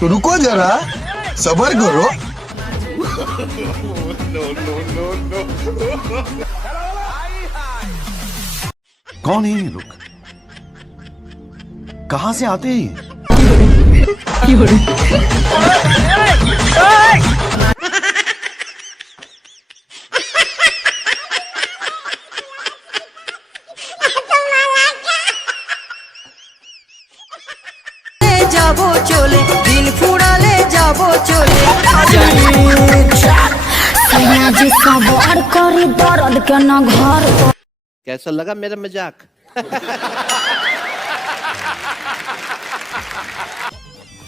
तो रुको जरा सबर करो। कौन है ये लोग? कहाँ से आते हैं? যাব চলে দিন ফুরালে যাব চলে जी सवार करी दर्द के न घर पर कैसा लगा मेरा मजाक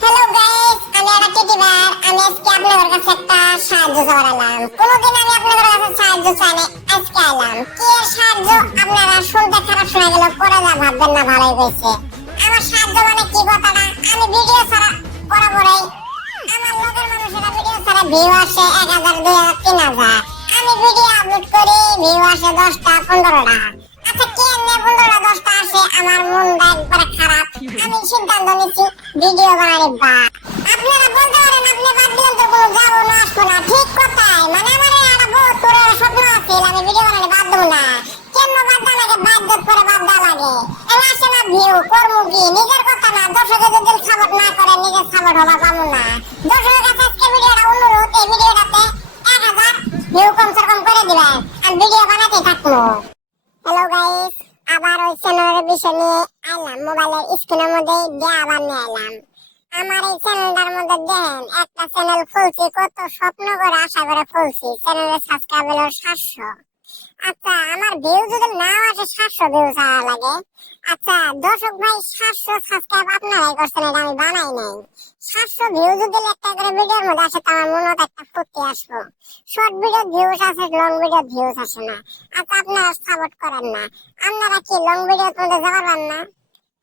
হ্যালো গাইস আমি একটা টিটিবার আমি আজকে আপনাদের কাছে একটা সাহায্য চাইলাম কোনোদিন আমি আপনাদের কাছে সাহায্য চাইনি আজকে আইলাম কি এর সাহায্য আপনারা শুনতে খারাপ শোনা গেল পরে যা ভাববেন না ভালোই হয়েছে আমি ভিডিও ছাড়া বরাবরই। আমার লোকের মানুষেরা ভিডিও ছাড়া ভিউ আসে এক হাজার, দুই হাজার, তিন হাজার। আমি ভিডিও আপলোড করি ভিউ আসে দশটা, পনেরোটা। আচ্ছা কে এমনি পনেরোটা, দশটা আসে? আমার মনটা একবারে খারাপ। আমি সিদ্ধান্ত নিচ্ছি ভিডিও বানানি বা। আপনারা বলতে পারেন, আপনি বাদ দিলেন তো কোনো যাব না, আসব না। ঠিক কথাই মানে আমার একটা বহুত করে স্বপ্ন আছে, আমি ভিডিও বানানি বাদ দেবো না। কেন বাদ দেওয়া লাগে? বাধ্য করে বাদ দেওয়া লাগে। এবার আসে না কর্ম কি নিজের কথা না, দর্শকের যদি সাপোর্ট না করে, নিজের সাপোর্ট হবা পাবো না। দর্শকের কাছে আজকে ভিডিওটা অনুরোধ, এই ভিডিওটাতে এক হাজার ভিউ কমসে কম করে দিবেন, আর ভিডিও বানাতে থাকব। হ্যালো গাইস আবার ওই চ্যানেলের বিষয় নিয়ে আইলাম। মোবাইলের স্ক্রিনের মধ্যে দিয়ে আবার নিয়ে আইলাম। আমার এই চ্যানেলটার মধ্যে দেখেন একটা চ্যানেল খুলছি, কত স্বপ্ন করে আশা করে খুলছি। চ্যানেলের সাবস্ক্রাইব হলো সাতশো। আচ্ছা আমার ভিউ যদি না আসে, সাতশো ভিউ লাগে। আচ্ছা দর্শক ভাই, সাতশো সাবস্ক্রাইব আপনারাই করছেন, এটা আমি বানাই নাই। সাতশো ভিউ যদি একটা করে ভিডিওর মধ্যে আসে, তো আমার মনে একটা ফুটি আসব। শর্ট ভিডিও ভিউজ আসে লং ভিডিও ভিউজ আসে না। আচ্ছা আপনারা সাপোর্ট করেন না। আপনারা কি লং ভিডিও মধ্যে যাবেন না?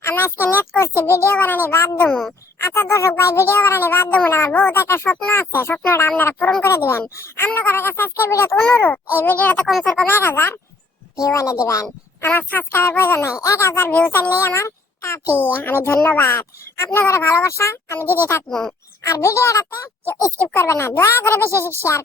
আমি আজকে নেট করছি ভিডিও বানানি বাদ দেবো আচ্ছা দর্শক ভাই ভিডিও বানানি বাদ দেবো না, আমার বহুত একটা স্বপ্ন আছে, স্বপ্নটা আপনারা পূরণ করে দিবেন। আপনাদের কাছে আজকে ভিডিও অনুরোধ, এই ভিডিওটা কমসে কম এক হাজার ভিউ এনে দিবেন। আমার সাবস্ক্রাইবের প্রয়োজন নাই, এক হাজার ভিউ চাইলেই আমার কাফি, আমি ধন্যবাদ। আপনাদের ভালোবাসা, আমি দিতে থাকব। আর ভিডিওটাতে স্কিপ না, দয়া করে বেশি শেয়ার